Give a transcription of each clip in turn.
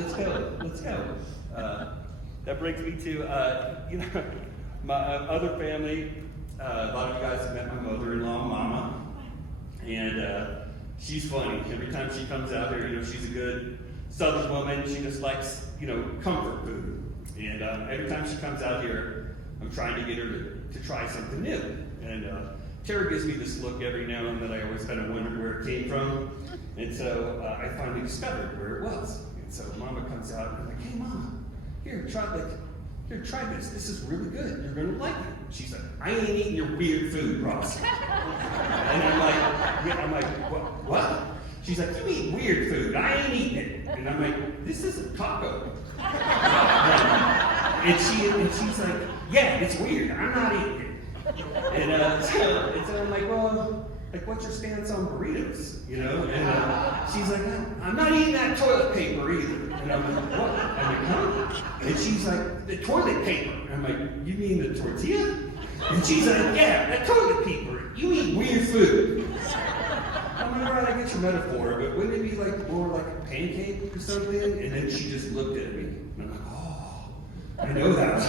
let's go. That brings me to, my other family. A lot of you guys have met my mother-in-law, Mama, and she's funny. Every time she comes out here, she's a good Southern woman. She just likes, comfort food. And every time she comes out here, I'm trying to get her to try something new. And Tara gives me this look every now and then. I always kind of wondered where it came from. And so I finally discovered where it was. And so Mama comes out and I'm like, hey, Mama, here, try this. This is really good. You're going to like it. She's like, I ain't eating your weird food, Ross. And I'm like, what? She's like, you eat weird food. I ain't eating it. And I'm like, this isn't taco. And she's like, yeah, it's weird. I'm not eating it. And so I'm like, well, what's your stance on burritos? And she's like, I'm not eating that toilet paper either. And I'm like, what? I'm like, huh? And she's like, the toilet paper. And I'm like, you mean the tortilla? And she's like, yeah, the toilet paper. You eat weird food. I'm like, all right, I get your metaphor, but wouldn't it be more like a pancake or something? And then she just looked at me. And I'm like, oh, I know that.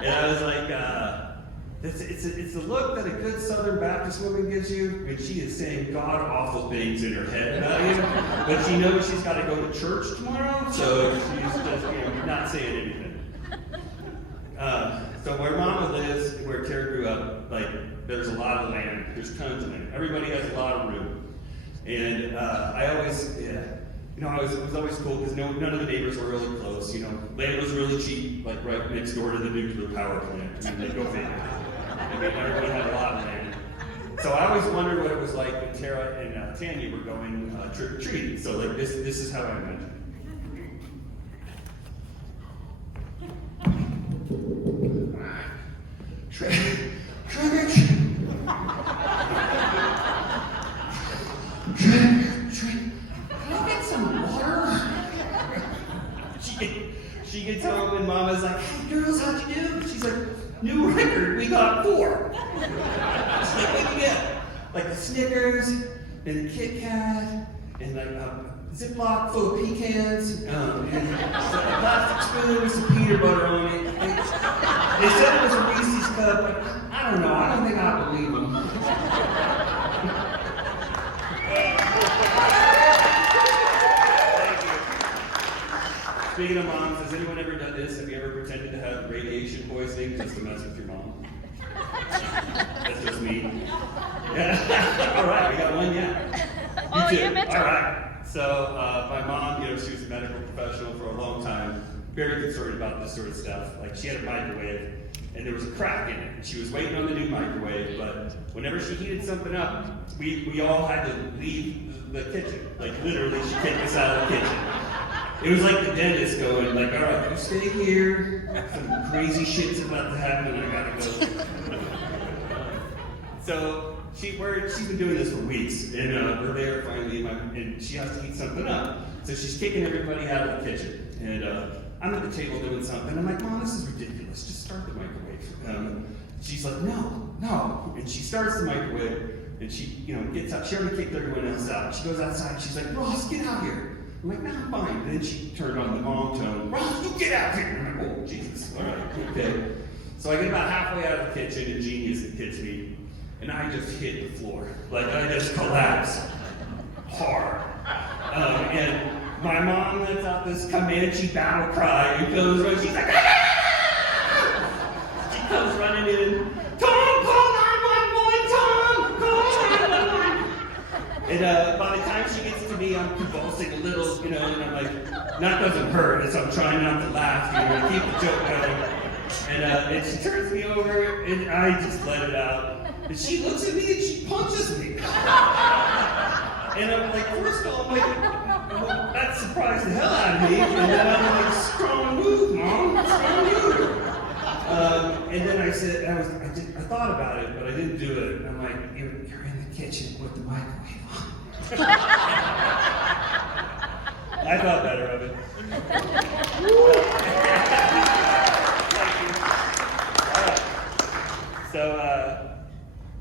And I was like, it's the look that a good Southern Baptist woman gives you when she is saying god-awful things in her head about you, but she knows she's got to go to church tomorrow, so she's just, not saying anything. So where Mama lives, where Tara grew up, there's a lot of land. There's tons of land. Everybody has a lot of room. And I always, it was always cool because none of the neighbors were really close. Land was really cheap, right next door to the nuclear power plant. They go figure. Everybody had a lot of land. So I always wondered what it was like when Tara and Tanya were going trick-or-treating. So this is how I imagined it. Trick. Can I get some water? She gets home and Mama's like, hey girls, how'd you do? She's like, new record, we got 4. She's like, what'd you get? The Snickers and the Kit Kat and a Ziploc full of pecans and a plastic spoon with some peanut butter on it. They said it was a Reese's cup, but I don't know. I don't think I believe them. Thank you. Speaking of moms, has anyone ever done this? Have you ever pretended to have radiation poisoning just to mess with your mom? That's just me. Yeah. All right, we got one, yeah. You too. All right. So my mom, she was a medical professional for a long time, very concerned about this sort of stuff. She had a microwave, and there was a crack in it. And she was waiting on the new microwave, but whenever she heated something up, we all had to leave the kitchen. Literally, she'd take us out of the kitchen. It was like the dentist going, all right, you stay here. Some crazy shit's about to happen, and I gotta go. So she's been doing this for weeks, and we're there finally, and she has to heat something up. So she's kicking everybody out of the kitchen, and I'm at the table doing something. I'm like, Mom, this is ridiculous. Just start the microwave. She's like, no. And she starts the microwave, and she, gets out. She already kicked everyone else out. She goes outside. She's like, Ross, get out here. I'm like, no, I'm fine. And then she turned on the mom tone. Ross, you get out here. I'm like, oh, Jesus. All right, okay. So I get about halfway out of the kitchen, and Genius hits me. And I just hit the floor. I just collapsed hard. And my mom lets out this Comanche battle cry and goes running. She's like, ah! She comes running in. Tom, call 911, Tom! Call 911! And by the time she gets to me, I'm convulsing a little, and I'm like, that doesn't hurt, so I'm trying not to laugh, to keep the joke going. And she turns me over, and I just let it out. And she looks at me and she punches me. And I'm like, first of all, I'm like, well, that surprised the hell out of me. And then I'm like, strong move, Mom, strong move. And then I said, I thought about it, but I didn't do it. And I'm like, you're in the kitchen with the microwave on. I thought better of it. So,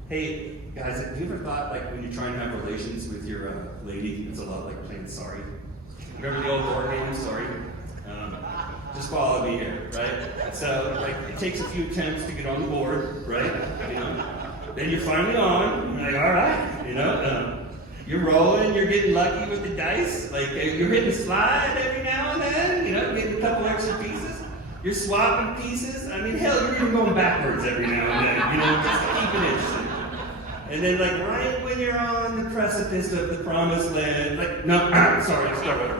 hey, guys, have you ever thought, when you're trying to have relations with your lady, it's a lot like playing sorry? Remember the old board game? Sorry. Just follow me here, right? So, like, it takes a few attempts to get on the board, right? You know, then you're finally on. You're like, all right, you know. You're rolling. You're getting lucky with the dice. Like, you're hitting slide every now and then. You know, getting a couple extra pieces. You're swapping pieces. I mean, hell, you're even going backwards every now and then. You know, just to keep it interesting. And then, like, right when you're on the precipice of the promised land, like, no, sorry, start over.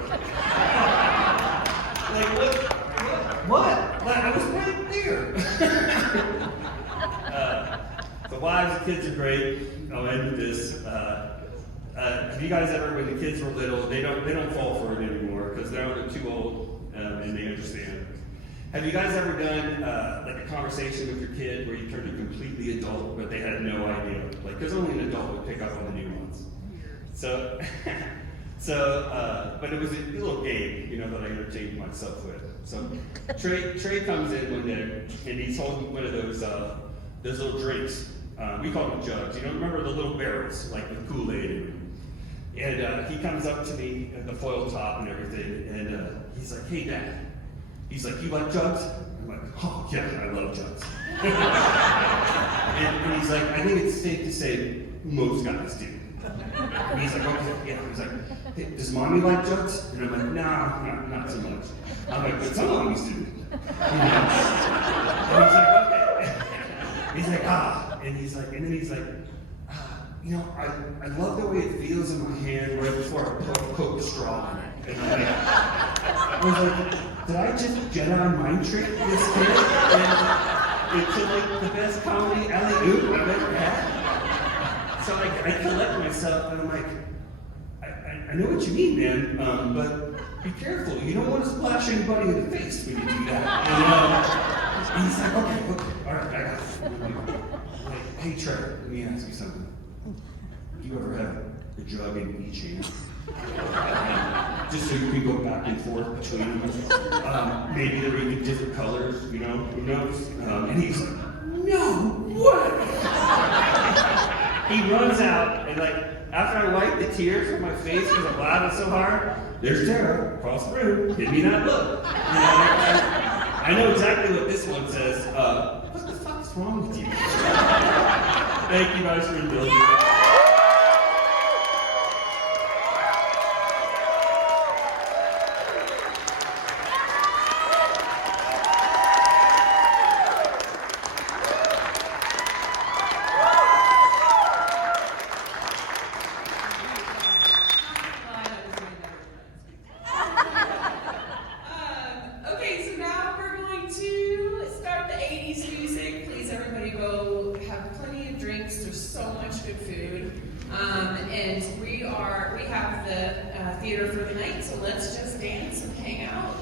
Like, what? Like, I was right there. The wives and kids are great. I'll end with this. Have you guys ever, when the kids were little, they don't fall for it anymore because they're too old and they understand. Have you guys ever done like a conversation with your kid where you turned a completely adult, but they had no idea? Like, because only an adult would pick up on the nuance. So, but it was a little game, you know, that I entertained myself with. So, Trey comes in one day, and he's holding one of those little drinks. We call them jugs. You know, remember the little barrels, like with Kool-Aid in them? And he comes up to me at the foil top and everything, and he's like, "Hey, Dad." He's like, "You like jugs?" I'm like, "Oh, yeah, I love jugs." and he's like, "I think it's safe to say most guys do." And he's like, "Okay, yeah." He's like, "Hey, does Mommy like jugs?" And I'm like, "Nah, not so much." I'm like, "But some mommies do." You know? And he's like, "Okay." He's like, and he's like, and then he's like, "You know, I love the way it feels in my hand right before I put a Coke straw in it." And I'm like, I was like, did I just Jedi mind trick this kid into like the best comedy alley-oop I've ever had? So I collect myself and I'm like, I know what you mean, man, but be careful. You don't want to splash anybody in the face when you do that. And he's like, okay, all right, I got it. Like, hey, Trey, let me ask you something. Do you ever have a jug in each hand? Just so you can go back and forth between them. Maybe they're even different colors, you know, who knows? And he's like, "No, what?" He runs out, and like, after I wipe the tears from my face because I'm laughing so hard, there's Tara across the room, give me that look. I know exactly what this one says. What the fuck's wrong with you? Thank you guys for indulging me. And we have the theater for the night, so let's just dance and hang out.